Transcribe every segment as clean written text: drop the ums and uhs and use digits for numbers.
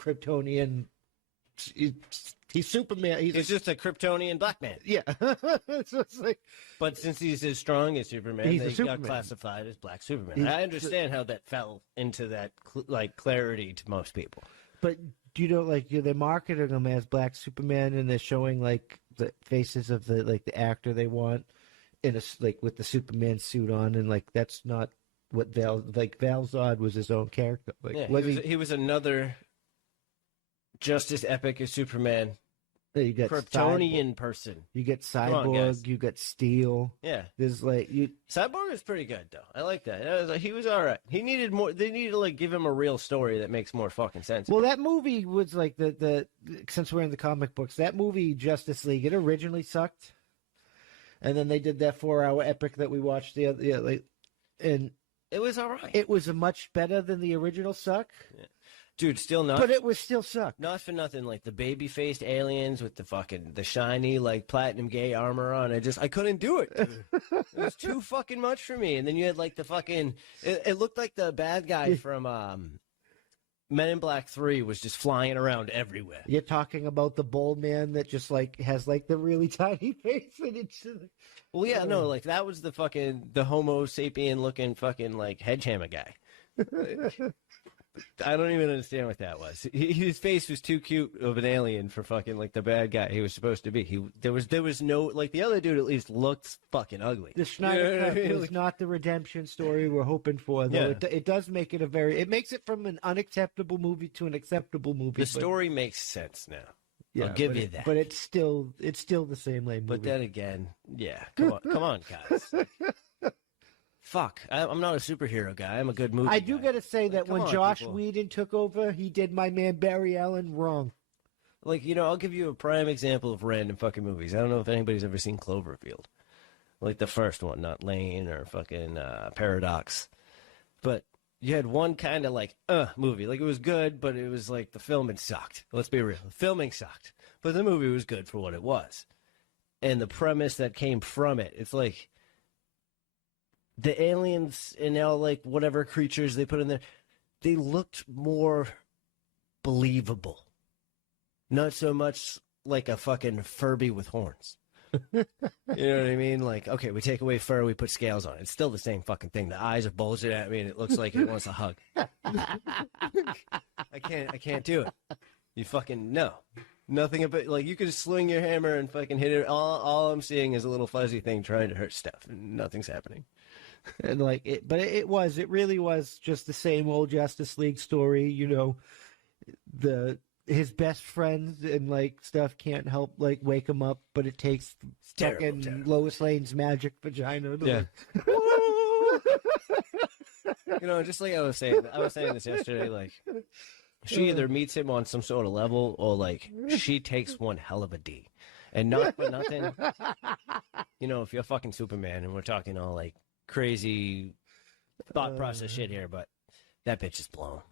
Kryptonian. He's Superman. He's just a Kryptonian black man. Yeah. So it's like, But since he's as strong as Superman, He's a they Superman. got classified as Black Superman. I understand how that fell into that clarity to most people. but do you know, like, they're marketing him as Black Superman, and they're showing like the faces of the actor they want in a with the Superman suit on, and like that's not what Val Zod was his own character. Like, Yeah, he was another just as epic as Superman. You got Kryptonian person. You get on, guys. Cyborg. You got Steel. Yeah, there's Cyborg is pretty good though. I like that. He was all right. He needed more. They needed to like give him a real story that makes more fucking sense. Well, that movie was like the since we're in the comic books, that movie Justice League, it originally sucked, and then they did that 4-hour epic that we watched and it was all right. It was much better than the original suck. Yeah. Dude, still not. But it was still suck. Not for nothing. Like the baby-faced aliens with the shiny like platinum gay armor on. I couldn't do it. It was too fucking much for me. And then you had like the fucking. It looked like the bad guy from Men in Black 3 was just flying around everywhere. You're talking about the bold man that just like has like the really tiny face and it's. Well, yeah, no, like that was the Homo sapien looking fucking like hedgehammer guy. I don't even understand what that was. His face was too cute of an alien for fucking like the bad guy he was supposed to be. There was no like the other dude at least looked fucking ugly. The Schneider Cut was not the redemption story we're hoping for, though. Yeah. It does make it it makes it from an unacceptable movie to an acceptable movie. The story makes sense now. Yeah, I'll give you that. But it's still the same lame movie. But then again, yeah, come on, guys. Fuck, I'm not a superhero guy. I'm a good movie I do guy. Gotta say that when Josh people. Whedon took over, he did my man Barry Allen wrong. Like, I'll give you a prime example of random fucking movies. I don't know if anybody's ever seen Cloverfield. Like the first one, not Lane or fucking Paradox. But you had one kind of like, movie. Like, it was good, but it was like the filming sucked. Let's be real. The filming sucked. But the movie was good for what it was. And the premise that came from it, it's like, the aliens and now like whatever creatures they put in there, they looked more believable. Not so much like a fucking Furby with horns. You know what I mean? Like, okay, we take away fur, we put scales on it. It's still the same fucking thing. The eyes are bulging at me and it looks like it wants a hug. I can't do it. You fucking no. Nothing about like you could swing your hammer and fucking hit it. All I'm seeing is a little fuzzy thing trying to hurt stuff and nothing's happening. And like it really was just the same old Justice League story, his best friends and like stuff can't help like wake him up, but it takes fucking Lois Lane's magic vagina. Yeah. Just like I was saying this yesterday, like she either meets him on some sort of level or like she takes one hell of a D. And not for nothing, if you're fucking Superman and we're talking all like crazy thought process shit here, but that bitch is blown.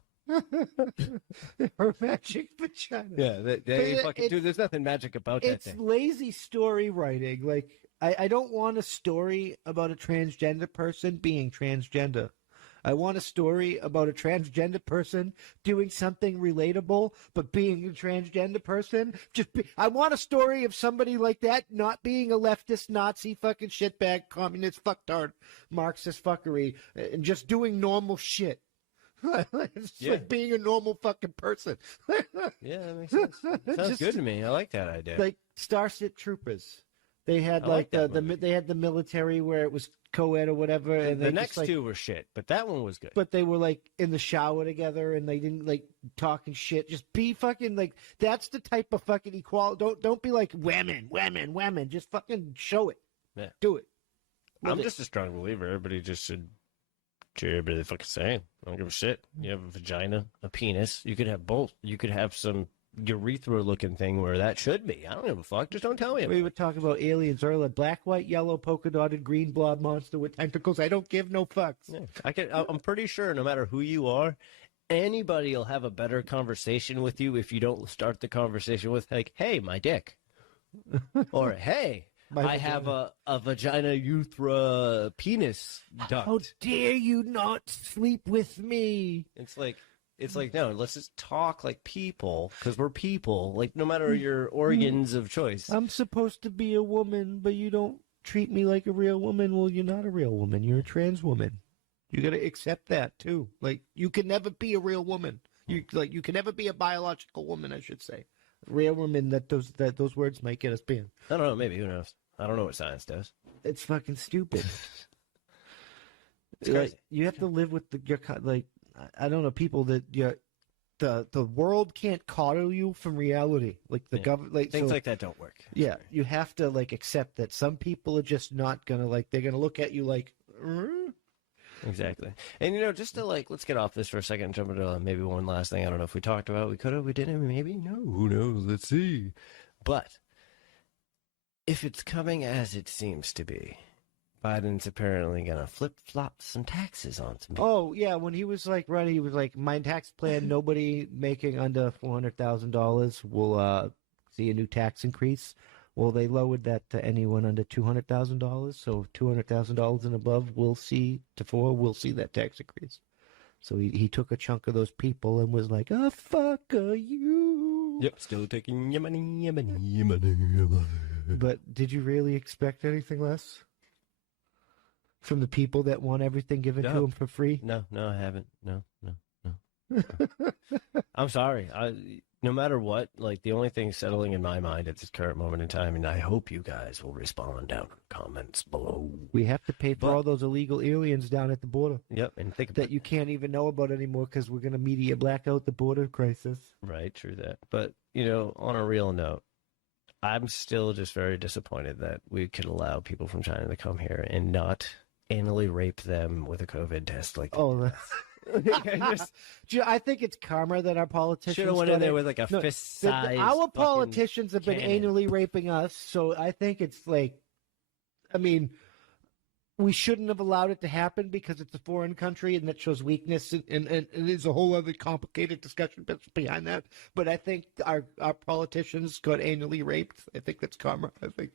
Her magic vagina. Yeah, dude, there's nothing magic about that thing. It's lazy story writing. Like, I don't want a story about a transgender person being transgender. I want a story about a transgender person doing something relatable, but being a transgender person. I want a story of somebody like that not being a leftist, Nazi, fucking shitbag, communist, fucktard, Marxist fuckery, and just doing normal shit. It's like being a normal fucking person. Yeah, that makes sense. Sounds good to me. I like that idea. Like Starship Troopers. They had they had the military where it was co-ed or whatever, and the next two were shit, but that one was good. But they were like in the shower together, and they didn't like talking shit. Just be fucking like that's the type of fucking equality. Don't be like women. Just fucking show it. Yeah, do it. I'm just a strong believer. Everybody just should cheer everybody fucking saying. I don't give a shit. You have a vagina, a penis. You could have both. You could have some urethra looking thing where that should be. I don't give a fuck. Just don't tell me. We were talking about aliens earlier. Black, white, yellow, polka dotted, green blob monster with tentacles. I don't give no fucks. Yeah. I'm pretty sure no matter who you are, anybody will have a better conversation with you if you don't start the conversation with like, "Hey, my dick," or "Hey, I have a vagina, urethra, penis duct." How dare you not sleep with me? It's like, It's like, no, let's just talk like people, because we're people. Like, no matter your organs of choice. I'm supposed to be a woman, but you don't treat me like a real woman. Well, you're not a real woman. You're a trans woman. You got to accept that too. Like, you can never be a real woman. You can never be a biological woman, I should say. Real woman. That those words might get us banned. I don't know. Maybe, who knows? I don't know what science does. It's fucking stupid. It's crazy. Like, you have to live with your like. I don't know, people that the world can't coddle you from reality. Like the government, like things like that don't work. Yeah, you have to like accept that some people are just not gonna like. They're gonna look at you like. Exactly. And just to let's get off this for a second and jump into maybe one last thing. I don't know if we talked about. We could have. We didn't. Maybe. No. Who knows? Let's see. But if it's coming as it seems to be, Biden's apparently going to flip-flop some taxes on some people. Oh, yeah, when he was running, he was like, my tax plan, nobody making under $400,000 will see a new tax increase. Well, they lowered that to anyone under $200,000, so $200,000 and above will see that tax increase. So he took a chunk of those people and was like, oh, fuck you. Yep, still taking your money, your money, your money, your money. But did you really expect anything less? From the people that want everything given to them for free? No, I haven't. No. I'm sorry. No matter what, the only thing settling in my mind at this current moment in time, and I hope you guys will respond down in the comments below. We have to pay for all those illegal aliens down at the border. Yep, and think that you can't even know about anymore because we're going to media black out the border crisis. Right, true that. But, on a real note, I'm still just very disappointed that we could allow people from China to come here and not anally rape them with a COVID test like that. Oh, I think it's karma that our politicians should have went in there with a fist size. Our politicians have been anally raping us, so I think it's we shouldn't have allowed it to happen because it's a foreign country and that shows weakness, and there's a whole other complicated discussion behind that. But I think our politicians got anally raped. I think that's karma. I think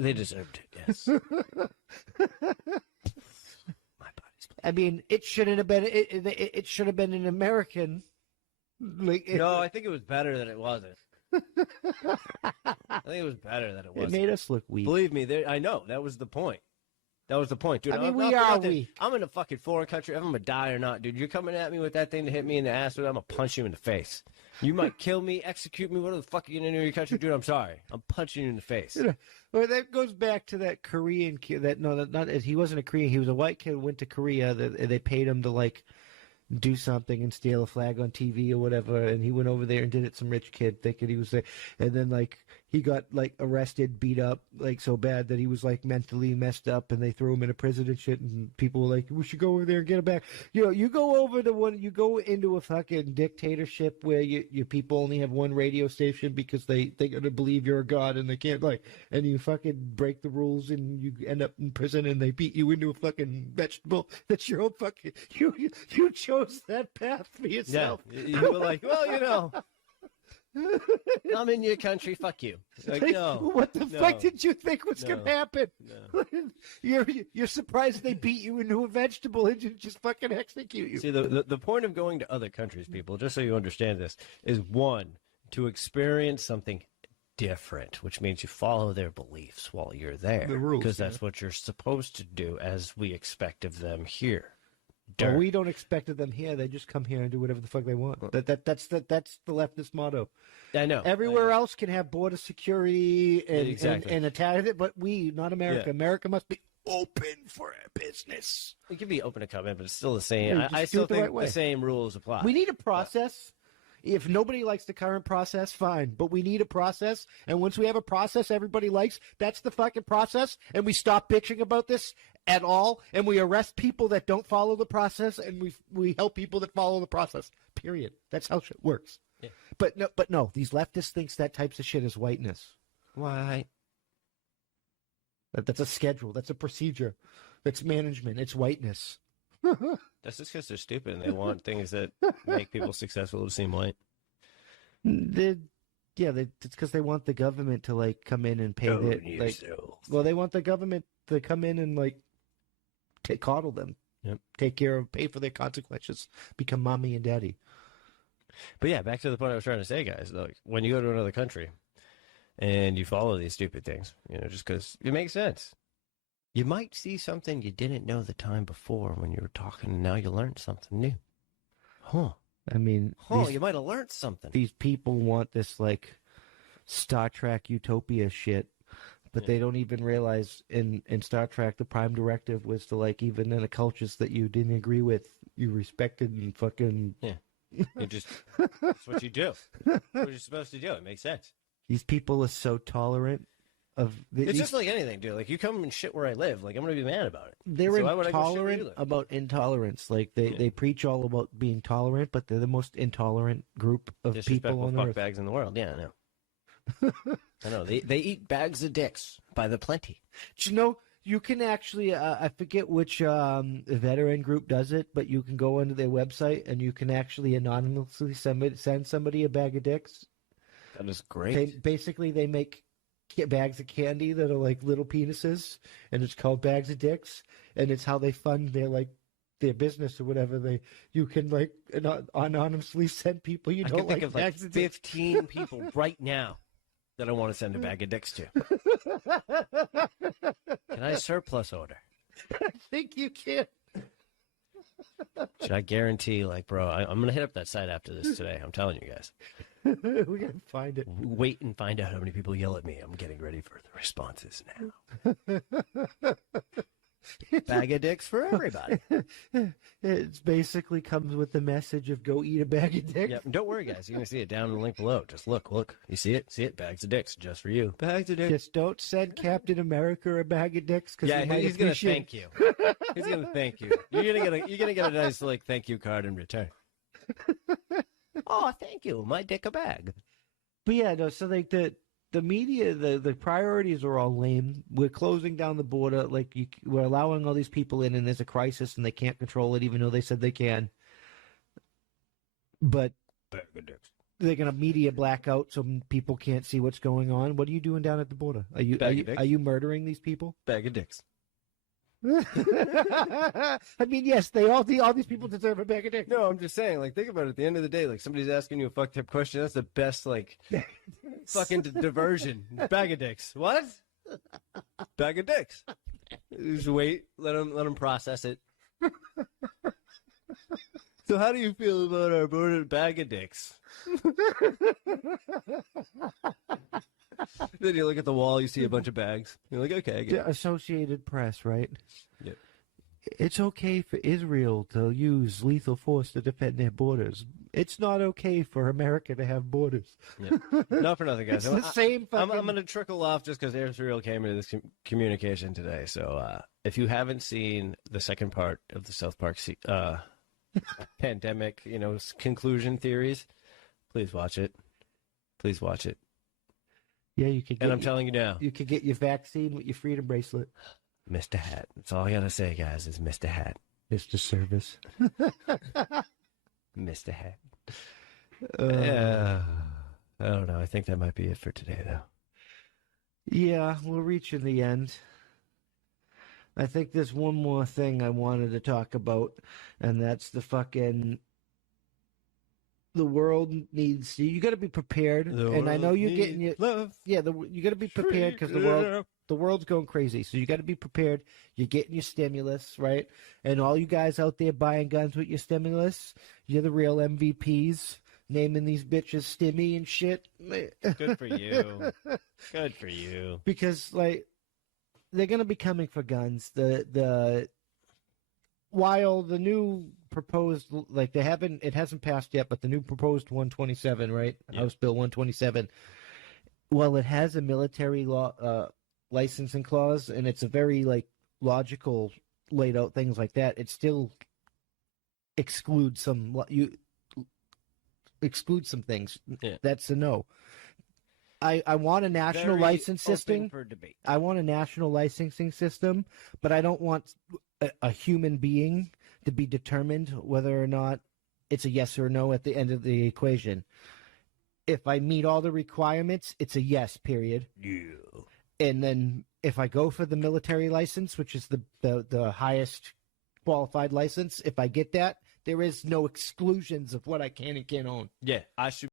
they deserved it, yes. It shouldn't have been. It should have been an American. No, I think it was better that it wasn't. I think it was better that it wasn't. It made us look weak. Believe me, I know that was the point. That was the point, dude. We are weak. I'm in a fucking foreign country. If I'm gonna die or not, dude. You're coming at me with that thing to hit me in the ass, dude. I'm gonna punch you in the face. You might kill me, execute me. What the fuck are you gonna do in your country, dude? I'm sorry. I'm punching you in the face. Well, that goes back to that Korean kid. He wasn't a Korean. He was a white kid who went to Korea. They paid him to do something and steal a flag on TV or whatever, and he went over there and did it. Some rich kid thinking he was there, and then he got arrested, beat up so bad that he was mentally messed up, and they threw him in a prison and shit. And people were like, "We should go over there and get him back." You go into a fucking dictatorship where your people only have one radio station because they're gonna believe you're a god and they can't and you fucking break the rules and you end up in prison and they beat you into a fucking vegetable. That's your own fucking you chose that path for yourself. Yeah, you were like, well, I'm in your country. Fuck you. No. What the fuck did you think was going to happen? No. You're surprised they beat you into a vegetable and just fucking execute you. See, the point of going to other countries, people, just so you understand this, is one, to experience something different, which means you follow their beliefs while you're there. The rules. Because that's what you're supposed to do, as we expect of them here. Well, we don't expect of them here. They just come here and do whatever the fuck they want. That's the leftist motto. I know. Everywhere else can have border security and attack it, but we, not America. Yeah. America must be open for business. It can be open to come in, but it's still the same. Yeah, I still think the same rules apply. We need a process. If nobody likes the current process, fine. But we need a process. And once we have a process everybody likes, that's the fucking process. And we stop bitching about this at all. And we arrest people that don't follow the process. And we help people that follow the process. Period. That's how shit works. Yeah. But no, these leftists thinks that types of shit is whiteness. Why? That's a schedule. That's a procedure. That's management. It's whiteness. That's just because they're stupid and they want things that make people successful to seem white. It's because they want the government to come in and pay they want the government to come in and coddle them, yep. pay for their consequences, become mommy and daddy. But yeah, back to the point I was trying to say, guys. Like, when you go to another country and you follow these stupid things, just because it makes sense. You might see something you didn't know the time before when you were talking, and now you learned something new. Huh. I mean, You might have learned something. these people want this like Star Trek utopia shit, but they don't even realize in Star Trek the prime directive was to, like, even in the cultures that you didn't agree with, you respected and fucking. Yeah. That's what you do. That's what you're supposed to do. It makes sense. These people are so tolerant of. It's just like anything, dude. Like, you come and shit where I live, like, I'm gonna be mad about it. They're So why would I go shit where you intolerant live? about intolerance. Like they preach all about being tolerant, but they're the most intolerant group of people Disrespectful on fuck earth. bags in the world. Yeah, I know. I know. They eat bags of dicks by the plenty. Do you know, you can actually, I forget which veteran group does it, but you can go onto their website and you can actually anonymously send somebody a bag of dicks. That is great. They make bags of candy that are like little penises, and it's called bags of dicks, and it's how they fund their business or whatever. You can like anonymously send people you I don't can think like of like bags of dicks. 15 people right now that I want to send a bag of dicks to. Can I surplus order? I think you can. Should I guarantee, like, bro, I'm going to hit up that site after this today. I'm telling you guys. We gotta find it. Wait and find out how many people yell at me. I'm getting ready for the responses now. Bag of dicks for everybody. It basically comes with the message of go eat a bag of dicks. Yep. Don't worry, guys. You're going to see it down in the link below. Just look. You see it? See it? Bags of dicks just for you. Bags of dicks. Just don't send Captain America a bag of dicks, because Yeah, he's going to thank you. He's going to thank you. You're gonna get a nice like thank you card in return. Oh, thank you. My dick a bag. But yeah, no. So like the media, the priorities are all lame. We're closing down the border. Like we're allowing all these people in, and there's a crisis, and they can't control it, even though they said they can. But Bag of dicks. they're gonna media blackout so people can't see what's going on. What are you doing down at the border? Are you murdering these people? Bag of dicks. I mean, yes, all these people deserve a bag of dicks. No, I'm just saying, like, think about it. At the end of the day, like, somebody's asking you a fucked up question. That's the best, like, fucking diversion. Bag of dicks. What? Bag of dicks. Just wait. Let them process it. So how do you feel about our border bag of dicks? Then you look at the wall, you see a bunch of bags. You're like, okay, I get it. The Associated Press, right? Yep. It's okay for Israel to use lethal force to defend their borders. It's not okay for America to have borders. Yeah. Not for nothing, guys. It's the same I'm fucking... going to trickle off just because Israel came into this communication today. So if you haven't seen the second part of the South Park pandemic, conclusion theories, please watch it. Please watch it. Yeah, you could. And I'm telling you now, you could get your vaccine with your freedom bracelet. Mr. Hat. That's all I gotta say, guys. Is Mr. Hat. Mr. Service. Mr. Hat. Yeah. I don't know. I think that might be it for today, though. Yeah, we're reaching the end. I think there's one more thing I wanted to talk about, and that's the world needs you got to be prepared, and I know you're getting your love. Yeah, you got to be prepared because the world's going crazy. So you got to be prepared. You're getting your stimulus, right? And all you guys out there buying guns with your stimulus, you're the real MVPs. Naming these bitches Stimmy and shit. Good for you. Good for you. Because like they're gonna be coming for guns. While the new proposed, like it hasn't passed yet, but the new proposed 127, right? Yeah. House Bill 127. Well, it has a military law licensing clause, and it's a very like logical laid out things like that. It still excludes some things. Yeah. That's a no. I want a national Very license system. open for debate. I want a national licensing system, but I don't want a human being to be determined whether or not it's a yes or no at the end of the equation. If I meet all the requirements, it's a yes, period. Yeah. And then if I go for the military license, which is the highest qualified license, if I get that, there is no exclusions of what I can and can't own. Yeah, I should